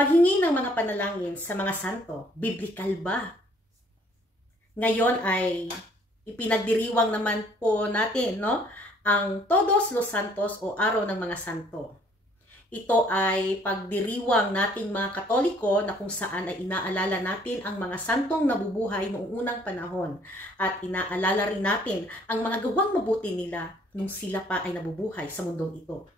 Paghingi ng mga panalangin sa mga santo, biblikal ba? Ngayon ay ipinagdiriwang naman po natin, no, ang Todos los Santos o Araw ng mga Santo. Ito ay pagdiriwang nating mga Katoliko na kung saan ay inaalala natin ang mga santong nabubuhay noong unang panahon at inaalala rin natin ang mga gawang mabuti nila nung sila pa ay nabubuhay sa mundong ito.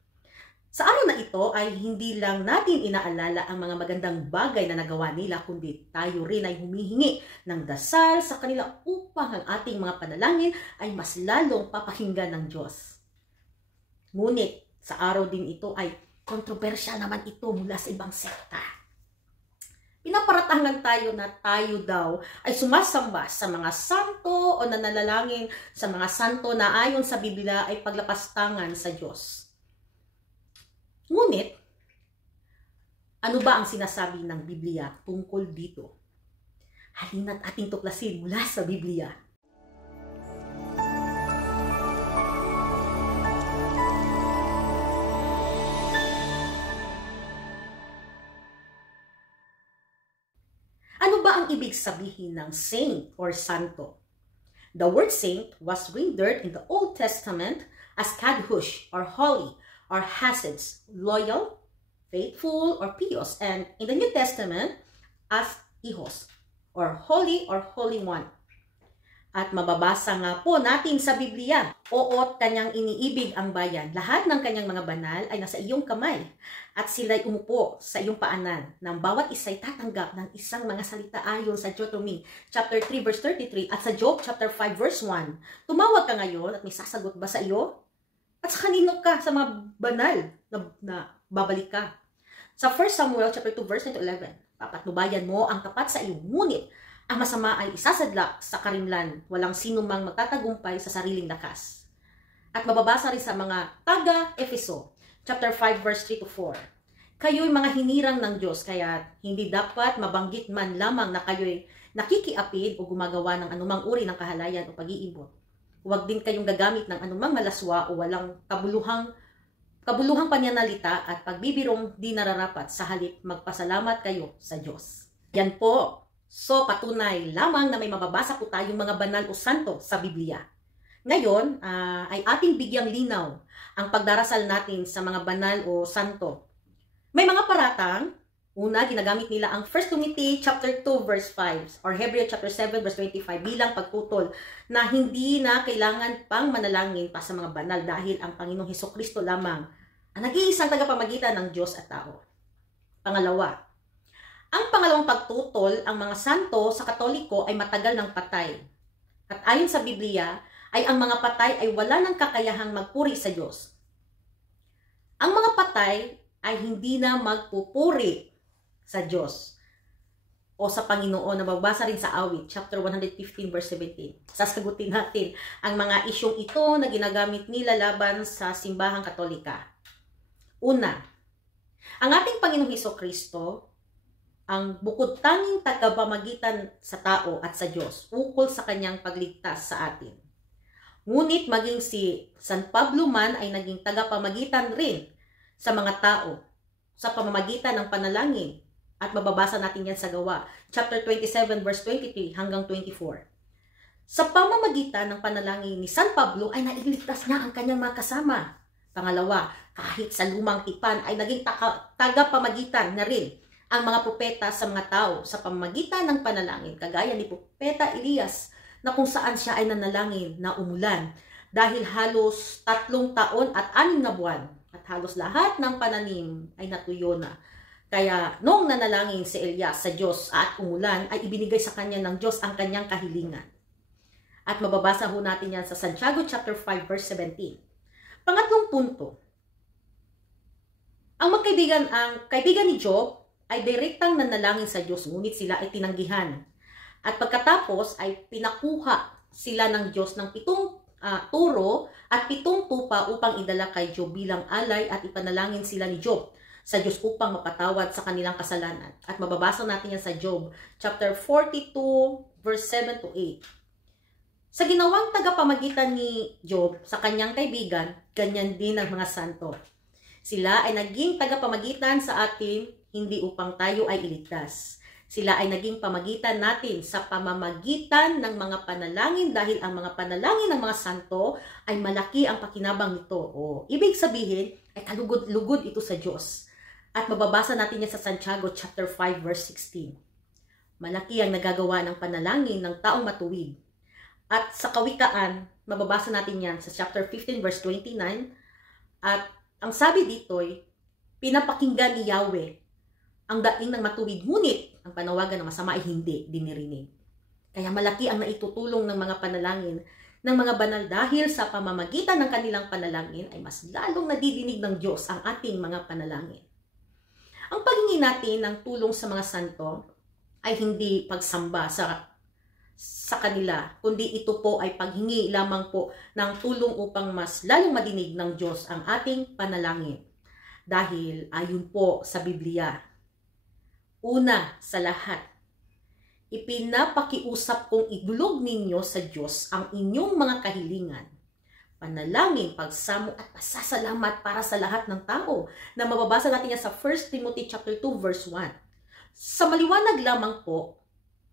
Sa araw na ito ay hindi lang natin inaalala ang mga magandang bagay na nagawa nila, kundi tayo rin ay humihingi ng dasal sa kanila upang ang ating mga panalangin ay mas lalong papakinggan ng Diyos. Ngunit sa araw din ito ay kontrobersyal naman ito mula sa ibang sekta. Pinaparatangan tayo na tayo daw ay sumasamba sa mga santo o nananalangin sa mga santo na ayon sa Biblia ay paglapastangan sa Diyos. Ngunit, ano ba ang sinasabi ng Biblia tungkol dito? Halina't ating tuklasin mula sa Biblia. Ano ba ang ibig sabihin ng saint or santo? The word saint was rendered in the Old Testament as kadhush or holy, or hasids, loyal, faithful, or pious, and in the New Testament as hijos, or holy one. At mababasa nga po natin sa Biblia, oo't kanyang iniibig ang bayan. Lahat ng kanyang mga banal ay nasa iyong kamay, at sila'y umupo sa iyong paanan, nang bawat isa'y tatanggap ng isang mga salita ayon sa Deuteronomy chapter 3 verse 33 at sa Job chapter 5 verse 1. Tumawag ka ngayon at may sasagot ba sa iyo? At sa kanino ka sa mga banal na babalik ka? Sa 1 Samuel chapter 2 verse 11, papatnubayan mo ang tapat sa iyo, ngunit ang masama ay isasadlak sa karimlan, walang sino mang magtatagumpay sa sariling lakas. At mababasa rin sa mga taga-Efeso chapter 5 verse 3 to 4. Kayo'y mga hinirang ng Diyos, kaya hindi dapat mabanggit man lamang na kayo'y nakikiapid o gumagawa ng anumang uri ng kahalayan o pag-iibot. Huwag din kayong gagamit ng anumang malaswa o walang kabuluhang panyanalita at pagbibirong di nararapat, sa halip magpasalamat kayo sa Diyos. Yan po. So, patunay lamang na may mababasa po tayong mga banal o santo sa Biblia. Ngayon, ay ating bigyang linaw ang pagdarasal natin sa mga banal o santo. May mga paratang. Una, ginagamit nila ang 1 Timothy chapter 2 verse 5 or Hebrew chapter 7 verse 25 bilang pagtutol na hindi na kailangan pang manalangin pa sa mga banal dahil ang Panginoong Hesukristo lamang ang nag-iisang tagapamagitan ng Diyos at tao. Pangalawa, ang pangalawang pagtutol, ang mga santo sa Katoliko ay matagal ng patay. At ayon sa Biblia, ay ang mga patay ay wala ng kakayahang magpuri sa Diyos. Ang mga patay ay hindi na magpupuri sa Diyos o sa Panginoon, na mababasa rin sa Awit, chapter 115, verse 17. Sasagutin natin ang mga isyong ito na ginagamit nila laban sa simbahang Katolika. Una, ang ating Panginoong Hesukristo, ang bukod tanging tagapamagitan sa tao at sa Diyos, ukol sa kanyang pagligtas sa atin. Ngunit maging si San Pablo man ay naging tagapamagitan rin sa mga tao sa pamamagitan ng panalangin. At mababasa natin yan sa Gawa, chapter 27, verse 23 hanggang 24. Sa pamamagitan ng panalangin ni San Pablo ay nailigtas niya ang kanyang mga kasama. Pangalawa, kahit sa lumang tipan ay naging tagapamagitan na rin ang mga propeta sa mga tao sa pamamagitan ng panalangin, kagaya ni Propeta Elias na kung saan siya ay nanalangin na umulan dahil halos 3 taon at 6 na buwan at halos lahat ng pananim ay natuyo na. Kaya noong nanalangin si Elias sa Diyos at umulan, ay ibinigay sa kanya ng Diyos ang kanyang kahilingan. At mababasa ho natin yan sa Santiago chapter 5 verse 17. Pangatlong punto. Ang kaibigan ni Job ay direktang nanalangin sa Diyos, ngunit sila ay tinanggihan. At pagkatapos ay pinakuha sila ng Diyos ng 7 turo at 7 tupa upang idala kay Job bilang alay, at ipanalangin sila ni Job sa Diyos upang mapatawad sa kanilang kasalanan. At mababasa natin yan sa Job, chapter 42, verse 7 to 8. Sa ginawang tagapamagitan ni Job sa kanyang kaibigan, ganyan din ang mga santo. Sila ay naging tagapamagitan sa atin, hindi upang tayo ay iligtas. Sila ay naging pamagitan natin sa pamamagitan ng mga panalangin dahil ang mga panalangin ng mga santo ay malaki ang pakinabang nito. O ibig sabihin ay kalugod-lugod ito sa Diyos. At mababasa natin yan sa Santiago chapter 5 verse 16. Malaki ang nagagawa ng panalangin ng taong matuwid. At sa Kawikaan, mababasa natin yan sa chapter 15 verse 29. At ang sabi dito ay, pinapakinggan ni Yahweh ang daing ng matuwid, ngunit ang panawagan ng masama ay hindi dinirinig. Kaya malaki ang naitutulong ng mga panalangin ng mga banal dahil sa pamamagitan ng kanilang panalangin ay mas lalong nadidinig ng Diyos ang ating mga panalangin. Ang paghingi natin ng tulong sa mga santo ay hindi pagsamba sa kanila, kundi ito po ay paghingi lamang po ng tulong upang mas lalong madinig ng Diyos ang ating panalangin. Dahil ayon po sa Biblia, una sa lahat, ipinapakiusap kong idulog ninyo sa Diyos ang inyong mga kahilingan, panalangin, pagsamo at pasasalamat para sa lahat ng tao, na mababasa natin yan sa 1 Timothy chapter 2 verse 1. Sa maliwanag lamang po,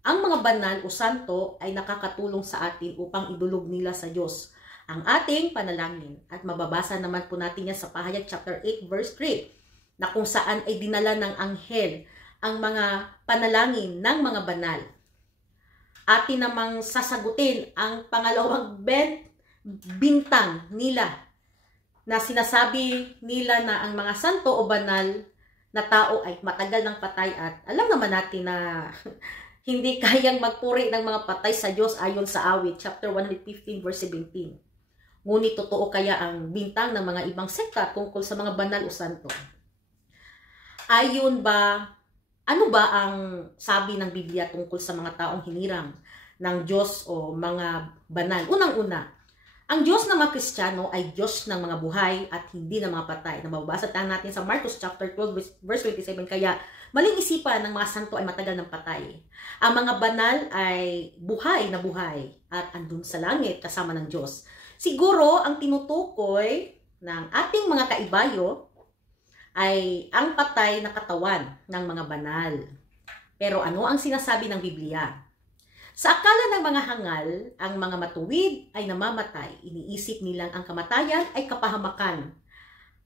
ang mga banal o santo ay nakakatulong sa atin upang idulog nila sa Diyos ang ating panalangin. At mababasa naman po natin yan sa Pahayag chapter 8 verse 3, na kung saan ay dinala ng anghel ang mga panalangin ng mga banal. Atin namang sasagutin ang pangalawang bintang nila, na sinasabi nila na ang mga santo o banal na tao ay matagal ng patay, at alam naman natin na hindi kayang magpuri ng mga patay sa Diyos ayon sa Awit chapter 115 verse 17. Ngunit totoo kaya ang bintang ng mga ibang sekta tungkol sa mga banal o santo? Ano ba ang sabi ng Biblia tungkol sa mga taong hinirang ng Diyos o mga banal? Unang-una, ang Diyos ng mga Kristiyano ay Diyos ng mga buhay at hindi ng mga patay. Na mababasa natin sa Marcos chapter 12 verse 27, kaya maling isipan ng mga santo ay matagal ng patay. Ang mga banal ay buhay na buhay at andun sa langit kasama ng Diyos. Siguro ang tinutukoy ng ating mga kaibayo ay ang patay na katawan ng mga banal. Pero ano ang sinasabi ng Biblia? Sa akala ng mga hangal, ang mga matuwid ay namamatay. Iniisip nilang ang kamatayan ay kapahamakan.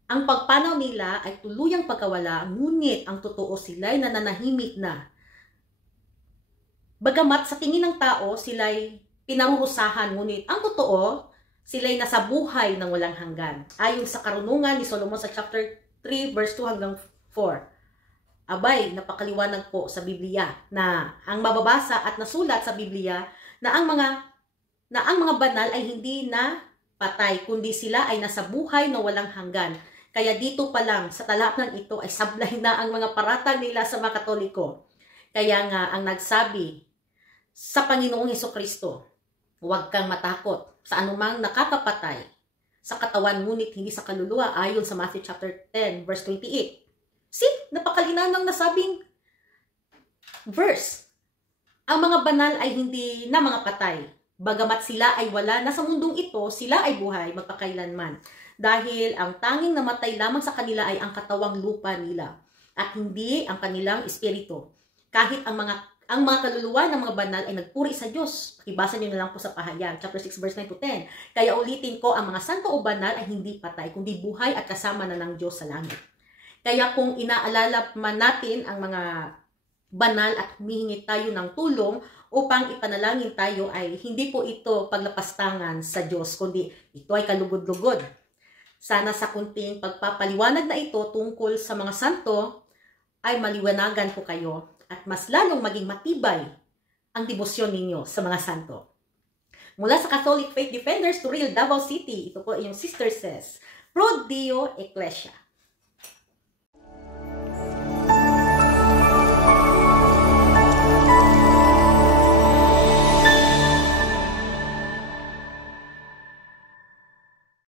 Ang pagpanaw nila ay tuluyang pagkawala, ngunit ang totoo sila'y nananahimik na. Bagamat sa tingin ng tao sila'y pinarurusahan, ngunit ang totoo sila'y nasa buhay ng walang hanggan. Ayon sa karunungan ni Solomon sa chapter 3 verse 2 hanggang 4. Abay, napakaliwanag po sa Biblia na ang mababasa at nasulat sa Biblia na ang mga banal ay hindi na patay, kundi sila ay nasa buhay na walang hanggan. Kaya dito pa lang sa talatang ito ay sablay na ang mga paratang nila sa mga Katoliko. Kaya nga ang nagsabi sa Panginoong Hesukristo, huwag kang matakot sa anumang nakakapatay sa katawan ngunit hindi sa kaluluwa, ayon sa Matthew chapter 10 verse 28. See, napakalinaw ng nasabing verse. Ang mga banal ay hindi na mga patay. Bagamat sila ay wala na sa mundong ito, sila ay buhay magpakailanman. Dahil ang tanging namatay lamang sa kanila ay ang katawang lupa nila at hindi ang kanilang espiritu. Kahit ang mga kaluluwa ng mga banal ay nagpuri sa Diyos. Ibasa niyo na lang po sa Pahayag chapter 6 verse 9 to 10. Kaya ulitin ko, ang mga santo o banal ay hindi patay, kundi buhay at kasama na ng Diyos sa langit. Kaya kung inaalala man natin ang mga banal at humihingi tayo ng tulong upang ipanalangin tayo, ay hindi po ito paglapastangan sa Diyos, kundi ito ay kalugod-lugod. Sana sa kunting pagpapaliwanag na ito tungkol sa mga santo ay maliwanagan po kayo at mas lalong maging matibay ang debosyon ninyo sa mga santo. Mula sa Catholic Faith Defenders to Real Davao City, ito po yung Sister Says, Pro Dio Ecclesia.